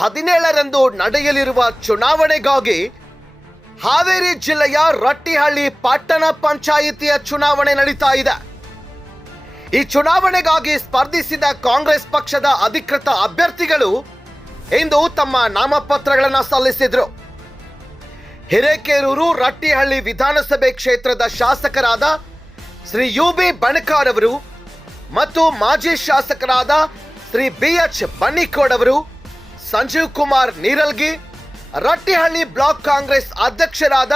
17ರಂದು ನಡೆಯಲಿರುವ ಚುನಾವಣೆಗಾಗಿ ಹಾವೇರಿ ಜಿಲ್ಲೆಯ ರಟ್ಟಿಹಳ್ಳಿ ಪಟ್ಟಣ ಪಂಚಾಯಿತಿಯ ಚುನಾವಣೆ ನಡೀತಾ ಇದೆ. ಈ ಚುನಾವಣೆಗಾಗಿ ಸ್ಪರ್ಧಿಸಿದ ಕಾಂಗ್ರೆಸ್ ಪಕ್ಷದ ಅಧಿಕೃತ ಅಭ್ಯರ್ಥಿಗಳು ಇಂದು ತಮ್ಮ ನಾಮಪತ್ರಗಳನ್ನು ಸಲ್ಲಿಸಿದರು. ಹಿರೇಕೆರೂರು ರಟ್ಟಿಹಳ್ಳಿ ವಿಧಾನಸಭೆ ಕ್ಷೇತ್ರದ ಶಾಸಕರಾದ ಶ್ರೀ ಯು.ಬಿ. ಬಣಕಾರ್ ಅವರು ಮತ್ತು ಮಾಜಿ ಶಾಸಕರಾದ ಶ್ರೀ ಬಿ.ಎಚ್. ಬನ್ನಿಕೋಡ್ ಅವರು, ಸಂಜೀವ್ ಕುಮಾರ್ ನೀರಲ್ಗಿ, ರಟ್ಟಿಹಳ್ಳಿ ಬ್ಲಾಕ್ ಕಾಂಗ್ರೆಸ್ ಅಧ್ಯಕ್ಷರಾದ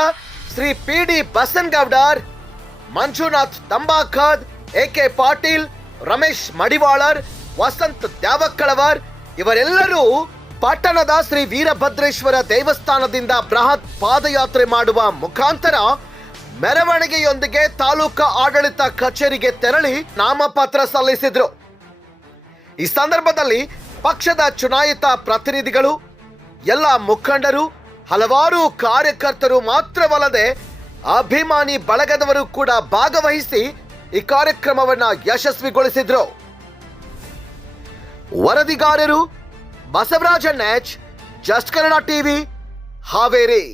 ಶ್ರೀ ಪಿ.ಡಿ. ಬಸನಗೌಡರ್, ಮಂಜುನಾಥ್ ತಂಬಾಖದ್, ಎ.ಕೆ. ಪಾಟೀಲ್, ರಮೇಶ್ ಮಡಿವಾಳರ್, ವಸಂತ್ ದ್ಯಾವಕ್ಕಳವರ್ ಇವರೆಲ್ಲರೂ ಪಟ್ಟಣದ ಶ್ರೀ ವೀರಭದ್ರೇಶ್ವರ ದೇವಸ್ಥಾನದಿಂದ ಬೃಹತ್ ಪಾದಯಾತ್ರೆ ಮಾಡುವ ಮುಖಾಂತರ ಮೆರವಣಿಗೆಯೊಂದಿಗೆ ತಾಲೂಕಾ ಆಡಳಿತ ಕಚೇರಿಗೆ ತೆರಳಿ ನಾಮಪತ್ರ ಸಲ್ಲಿಸಿದ್ರು. ಈ ಸಂದರ್ಭದಲ್ಲಿ ಪಕ್ಷದ ಚುನಾಯಿತ ಪ್ರತಿನಿಧಿಗಳು, ಎಲ್ಲ ಮುಖಂಡರು, ಹಲವಾರು ಕಾರ್ಯಕರ್ತರು ಮಾತ್ರವಲ್ಲದೆ ಅಭಿಮಾನಿ ಬಳಗದವರು ಕೂಡ ಭಾಗವಹಿಸಿ ಈ ಕಾರ್ಯಕ್ರಮವನ್ನು ಯಶಸ್ವಿಗೊಳಿಸಿದ್ರು. ವರದಿಗಾರರು ಬಸವರಾಜ ನೆಚ್, ಜಸ್ಟ್ ಕನ್ನಡ ಟಿವಿ, ಹಾವೇರಿ.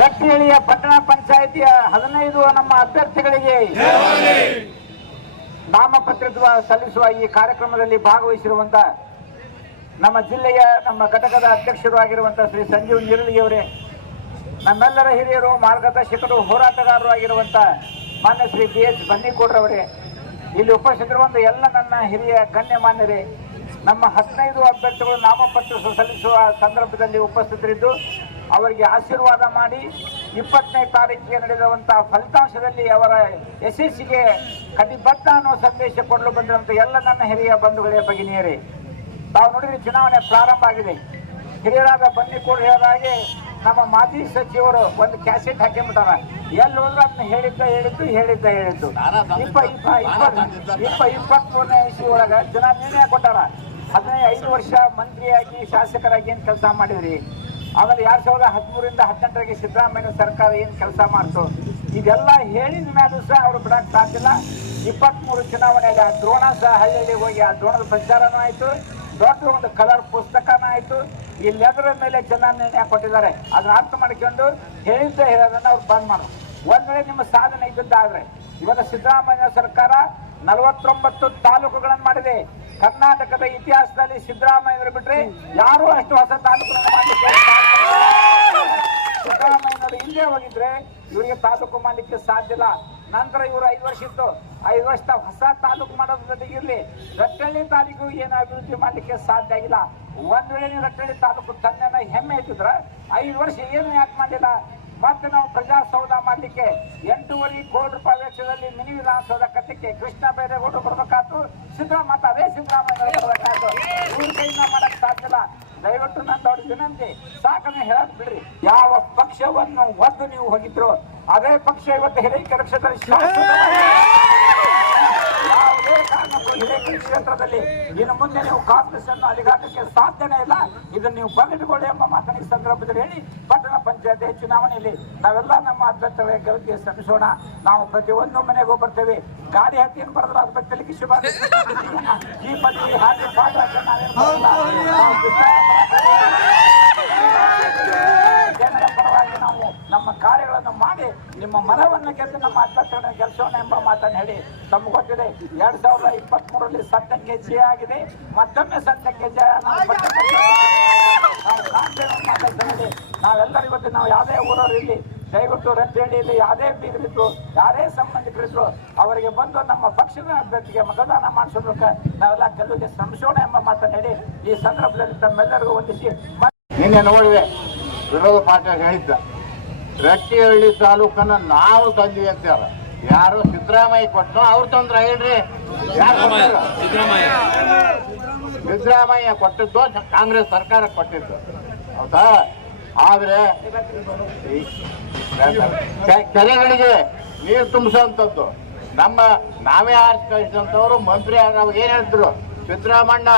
ರಟ್ಟಿಹಳ್ಳಿಯ ಪಟ್ಟಣ ಪಂಚಾಯಿತಿಯ 15 ನಮ್ಮ ಅಭ್ಯರ್ಥಿಗಳಿಗೆ ನಾಮಪತ್ರ ಸಲ್ಲಿಸುವ ಈ ಕಾರ್ಯಕ್ರಮದಲ್ಲಿ ಭಾಗವಹಿಸಿರುವಂತ ನಮ್ಮ ಜಿಲ್ಲೆಯ ನಮ್ಮ ಘಟಕದ ಅಧ್ಯಕ್ಷರು ಆಗಿರುವಂತಹ ಶ್ರೀ ಸಂಜೀವ್ ನೀರಲ್ಗಿ ಅವರೇ, ನಮ್ಮೆಲ್ಲರ ಹಿರಿಯರು, ಮಾರ್ಗದರ್ಶಕರು, ಹೋರಾಟಗಾರರು ಆಗಿರುವಂತ ಮಾನ್ಯ ಶ್ರೀ ಬಿ.ಎಚ್. ಬನ್ನಿಕೋಡ್ರವರೇ, ಇಲ್ಲಿ ಉಪಸ್ಥಿತರಿರುವಂತ ಎಲ್ಲ ನನ್ನ ಹಿರಿಯ ಗಣ್ಯಮಾನ್ಯರೇ, ನಮ್ಮ 15 ಅಭ್ಯರ್ಥಿಗಳು ನಾಮಪತ್ರ ಸಲ್ಲಿಸುವ ಸಂದರ್ಭದಲ್ಲಿ ಉಪಸ್ಥಿತರಿದ್ದು ಅವರಿಗೆ ಆಶೀರ್ವಾದ ಮಾಡಿ 20ನೇ ತಾರೀಕಿಗೆ ನಡೆಯುವಂತಹ ಫಲಿತಾಂಶದಲ್ಲಿ ಅವರ ಯಶಸ್ಸಿಗೆ ಕಟಿಬದ್ಧ ಅನ್ನೋ ಸಂದೇಶ ಕೊಡಲು ಬಂದಿರುವಂಥ ಎಲ್ಲ ನನ್ನ ಹಿರಿಯ ಬಂಧುಗಳೇ, ಭಗಿನಿಯರೇ, ತಾವು ನೋಡಿದ್ರೆ ಚುನಾವಣೆ ಪ್ರಾರಂಭ ಆಗಿದೆ. ಹಿರಿಯರಾದ ಬನ್ನಿಕೋಡ್ ಹೇಳಿದ ಹಾಗೆ ನಮ್ಮ ಮಾಜಿ ಸಚಿವರು ಒಂದು ಕ್ಯಾಸೆಟ್ ಹಾಕಿಬಿಟ್ಟಾರ. ಎಲ್ಲಿ ಹೋದ್ರು ಅದನ್ನ ಹೇಳಿದ್ದು 23ನೇ ಇಸ್ವಿ ಒಳಗ ಜನ ನಿರ್ಣಯ ಕೊಟ್ಟಾರ. 15 ವರ್ಷ ಮಂತ್ರಿಯಾಗಿ ಶಾಸಕರಾಗಿ ಏನ್ ಕೆಲಸ ಮಾಡಿದ್ರಿ, ಆಮೇಲೆ 2013ರಿಂದ 2018 ಸಿದ್ದರಾಮಯ್ಯ ಸರ್ಕಾರ ಏನ್ ಕೆಲಸ ಮಾಡ್ತು, ಇದೆಲ್ಲ ಹೇಳಿದ ಮೇಲೂ ಸಹ ಅವ್ರು ಬಿಡಕ್ ಸಾಧ್ಯಲ್ಲ. 23 ಚುನಾವಣೆಯಲ್ಲಿ ಆ ದ್ರೋಣ ಸಹ ಹಳ್ಳಿಗೆ ಹೋಗಿ ಆ ದ್ರೋಣದ ಪ್ರಚಾರನೂ ಆಯ್ತು, ದೊಡ್ಡ ಒಂದು ಕಲರ್ ಪುಸ್ತಕನ ಆಯ್ತು. ಇಲ್ಲೆದರ ಮೇಲೆ ಜನ ನಿರ್ಣಯ ಕೊಟ್ಟಿದ್ದಾರೆ. ಅದನ್ನ ಅರ್ಥ ಮಾಡ್ಕೊಂಡು ಹೇಳೋದನ್ನ ಅವ್ರು ಬಂದ್ ಮಾಡೋದು. ಒಂದ್ ವೇಳೆ ನಿಮ್ಮ ಸಾಧನೆ ಇದ್ದದ್ದಾದ್ರೆ, ಇವತ್ತು ಸಿದ್ದರಾಮಯ್ಯ ಸರ್ಕಾರ 49 ತಾಲೂಕುಗಳನ್ನು ಮಾಡಿದೆ. ಕರ್ನಾಟಕದ ಇತಿಹಾಸದಲ್ಲಿ ಸಿದ್ದರಾಮಯ್ಯವರು ಬಿಟ್ರೆ ಯಾರು ಅಷ್ಟು ಹೊಸ ತಾಲೂಕುಗಳನ್ನು ಮಾಡಲಿಕ್ಕೆ, ಸಿದ್ದರಾಮಯ್ಯನವರು ಇಲ್ಲೇ ಹೋಗಿದ್ರೆ ಇವರಿಗೆ ತಾಲೂಕು ಮಾಡಲಿಕ್ಕೆ ಸಾಧ್ಯ ಇಲ್ಲ. ನಂತರ ಇವರು 5 ವರ್ಷ ಇತ್ತು, 5 ವರ್ಷ ಹೊಸ ತಾಲೂಕು ಮಾಡೋದ್ರ ಜೊತೆಗೆ ಇರಲಿ, ರಟ್ಟಳ್ಳಿ ತಾಲೂಕು ಏನು ಅಭಿವೃದ್ಧಿ ಮಾಡಲಿಕ್ಕೆ ಸಾಧ್ಯ ಆಗಿಲ್ಲ. ಒಂದ್ ವೇಳೆ ನೀವು ರಟ್ಟಳ್ಳಿ ತಾಲೂಕು ತನ್ನ ಹೆಮ್ಮೆ ಇಟ್ಟಿದ್ರ 5 ವರ್ಷ ಏನು ಯಾಕೆ ಮಾಡಿಲ್ಲ. ಮತ್ತೆ ನಾವು ಪ್ರಜಾಸೌಧ ಮಾಡಲಿಕ್ಕೆ 8.5 ಕೋಟಿ ರೂಪಾಯಿ ವೆಚ್ಚದಲ್ಲಿ ಮಿನಿ ವಿಧಾನಸೌಧ ಕಟ್ಟಕ್ಕೆ ಕೃಷ್ಣ ಬೈರೇಗೌಡರು ಬರ್ಬೇಕಾಯ್ತು, ಅದೇ ಸಿದ್ದರಾಮಯ್ಯ ಬರ್ಬೇಕಾಯ್ತು. ಇವ್ರ ಕೈಯಿಂದ ಮಾಡಕ್ ಸಾಧ್ಯ ಇಲ್ಲ. ದಯವಿಟ್ಟು ನನ್ನ ವಿನಂತಿ, ಸಾಕನ್ನು ಹೇಳಕ್ ಬಿಡ್ರಿ. ಯಾವ ಪಕ್ಷವನ್ನು ಒದ್ದು ನೀವು ಹೋಗಿದ್ರು ಅದೇ ಪಕ್ಷ ಇವತ್ತು ಹಿರೇಕೆರೆ ಕ್ಷೇತ್ರದಲ್ಲಿ ಯಾವುದೇ ಕಾರಣಕ್ಕೂ ಹಿರೇಕೆರೆ ಕ್ಷೇತ್ರದಲ್ಲಿ ಇನ್ನು ಮುಂದೆ ನೀವು ಕಾಂಗ್ರೆಸ್ ಅನ್ನು ಅಲಿಗಾಟಕ್ಕೆ ಸಾಧ್ಯನೇ ಇಲ್ಲ. ಇದನ್ನು ನೀವು ಬಗೆದುಕೊಳ್ಳಿ ಎಂಬ ಮಾತನ್ನ ಈ ಸಂದರ್ಭದಲ್ಲಿ ಹೇಳಿ, ಪಟ್ಟಣ ಪಂಚಾಯತ್ ಚುನಾವಣೆಯಲ್ಲಿ ನಾವೆಲ್ಲ ನಮ್ಮ ಅಭ್ಯರ್ಥಿಗಳ ಗೆಲುವಿಗೆ ಶ್ರಮಿಸೋಣ. ನಾವು ಪ್ರತಿಯೊಂದು ಮನೆಗೂ ಬರ್ತೇವೆ. ಗಾಡಿ ಹತ್ತಿಯನ್ನು ಬರೆದ್ರೆ ಅಭ್ಯರ್ಥಿಗಳಿಗೆ ಶುಭ ಈ ಪದ್ಧತಿ ಹಾಕಿ ಪಾಠ ಜನರ ಪರವಾಗಿ ನಾವು ನಮ್ಮ ಕಾರ್ಯಗಳನ್ನು ಮಾಡಿ ನಿಮ್ಮ ಮನವನ್ನು ಗೆದ್ದು ನಮ್ಮ ಅಭ್ಯರ್ಥಿಗಳನ್ನು ಗೆಲ್ಲಿಸೋಣ ಎಂಬ ಮಾತನ್ನು ಹೇಳಿ, ತಮ್ಗೆ ಗೊತ್ತಿದೆ 2023ರಲ್ಲಿ ಸತ್ಯಕ್ಕೆ ಜಯ ಆಗಿದೆ. ಮತ್ತೊಮ್ಮೆ ಸತ್ಯಕ್ಕೆ ಜಯ ನಾವು ಕಾಣ್ತೇವೆ. ನಾವೆಲ್ಲರೂ ಇವತ್ತು ನಾವು ಯಾವುದೇ ಊರವರು ಇಲ್ಲಿ ದಯವಿಟ್ಟು ರಟ್ಟಿಹಳ್ಳಿಯಲ್ಲಿ ಯಾವುದೇ ಬೀಗರಿದ್ರು, ಯಾರೇ ಸಂಬಂಧಿಕರಿದ್ರು ಅವರಿಗೆ ಬಂದು ನಮ್ಮ ಪಕ್ಷದ ಅಭ್ಯರ್ಥಿಗೆ ಮತದಾನ ಮಾಡಿಸೋದಕ್ಕೆ ನಾವೆಲ್ಲ ಗೆಲ್ಲುಗೆ ಶ್ರಮಿಸೋಣ ಎಂಬ ಮಾತನ್ನು ಹೇಳಿ ಈ ಸಂದರ್ಭದಲ್ಲಿ ತಮ್ಮೆಲ್ಲರಿಗೂ ವಂದಿಸಿ. ನಿನ್ನೆ ನೋಡಿದೆ ವಿರೋಧ ಪಾರ್ಟಿ ಹೇಳಿದ್ದ ರಟ್ಟಿಹಳ್ಳಿ ತಾಲೂಕನ್ನ ನಾವು ತಂದ್ವಿ ಅಂತಾರ. ಯಾರು ಸಿದ್ದರಾಮಯ್ಯ ಕೊಟ್ಟು ಅವ್ರು ತಂದ್ರ ಹೇಳ್ರಿ, ಸಿದ್ದರಾಮಯ್ಯ ಕೊಟ್ಟಿದ್ದು ಕಾಂಗ್ರೆಸ್ ಸರ್ಕಾರ ಕೊಟ್ಟಿದ್ದು ಹೌದಾ. ಆದ್ರೆ ಕೆರೆಗಳಿಗೆ ನೀರು ತುಂಬಿಸೋಂಥದ್ದು. ನಾವೇ ಆರಿಸಿ ಕಳಿಸಿದಂಥವ್ರು ಮಂತ್ರಿ ಅವಾಗ ಏನು ಹೇಳಿದ್ರು, ಸಿದ್ದರಾಮಣ್ಣ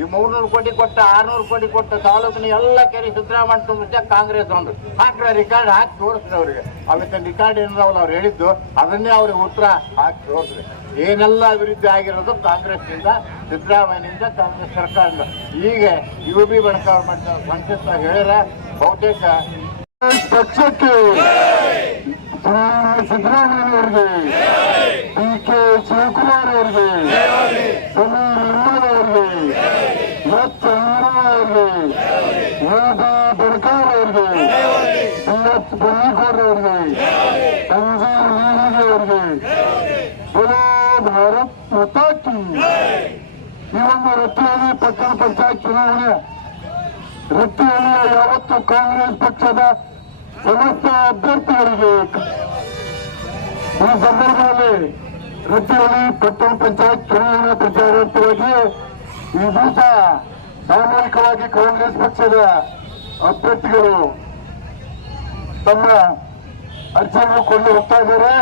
ಈ 300 ಕೋಟಿ ಕೊಟ್ಟ 600 ಕೋಟಿ ಕೊಟ್ಟ ತಾಲೂಕಿನ ಎಲ್ಲ ಕೆರೆ ಸಿದ್ದರಾಮಣ್ಣ ತುಂಬಿಸಿದ ಕಾಂಗ್ರೆಸ್ ಒಂದು ಹಾಕ್ರೆ ರಿಕಾರ್ಡ್ ಹಾಕಿ ತೋರಿಸ್ರಿ ಅವ್ರಿಗೆ. ಅವಕ್ಕೆ ರಿಕಾರ್ಡ್ ಏನಿದಾವಲ್ಲ ಅವ್ರು ಹೇಳಿದ್ದು ಅದನ್ನೇ ಅವ್ರಿಗೆ ಉತ್ತರ ಹಾಕಿ ತೋರಿಸ್ರಿ. ಏನೆಲ್ಲ ಅಭಿವೃದ್ಧಿ ಆಗಿರೋದು ಕಾಂಗ್ರೆಸ್ನಿಂದ, ಸಿದ್ದರಾಮಯ್ಯನಿಂದ, ಕಾಂಗ್ರೆಸ್ ಸರ್ಕಾರದಿಂದ. ಈಗ UB ಬಣಕಾರ್ ಮಾಡಿದ ಸಂಕ್ಷಿಪ್ತ ಹೇಳಿರ ಬಹುತೇಕ ಪಕ್ಷಕ್ಕೆ ಸಿದ್ದರಾಮಯ್ಯ ಅವರಿಗೆ, DK ಶಿವಕುಮಾರ್ ಅವರಿಗೆ, ಸಮೀರ್ ಅಹ್ಮದ್ ಅವರಿಗೆ, ಎಚ್ ಅವರಿಗೆ, UB ಬಣಕಾರ್ ಅವರಿಗೆ, BS ಬನ್ನಿಕೋಡ್ ಅವರಿಗೆ, ಸಂಜೀವ್ ನೀರಿಗೆ ಅವರಿಗೆ, ಬೋಲೋ ಭಾರತ್ ಮಾತಾ ಕಿ. ಈ ಒಂದು ರಟ್ಟಿಹಳ್ಳಿ ಪಟ್ಟಣ ಪಂಚಾಯತ್ ಚುನಾವಣೆ ರಟ್ಟಿಹಳ್ಳಿಯ ಯಾವತ್ತು ಕಾಂಗ್ರೆಸ್ ಪಕ್ಷದ ಸಮಸ್ತ ಅಭ್ಯರ್ಥಿಗಳಿಗೆ ಈ ಸಂದರ್ಭದಲ್ಲಿ ರಟ್ಟಿಹಳ್ಳಿ ಪಟ್ಟಣ ಪಂಚಾಯತ್ ಚುನಾವಣಾ ಪ್ರಚಾರಾರ್ಥವಾಗಿ ಈ ದಿವಸ ಸಾಮೂಹಿಕವಾಗಿ ಕಾಂಗ್ರೆಸ್ ಪಕ್ಷದ ಅಭ್ಯರ್ಥಿಗಳು ತಮ್ಮ ಅರ್ಜಿಯನ್ನು ಕೊಂಡು ಹೋಗ್ತಾ ಇದ್ದಾರೆ.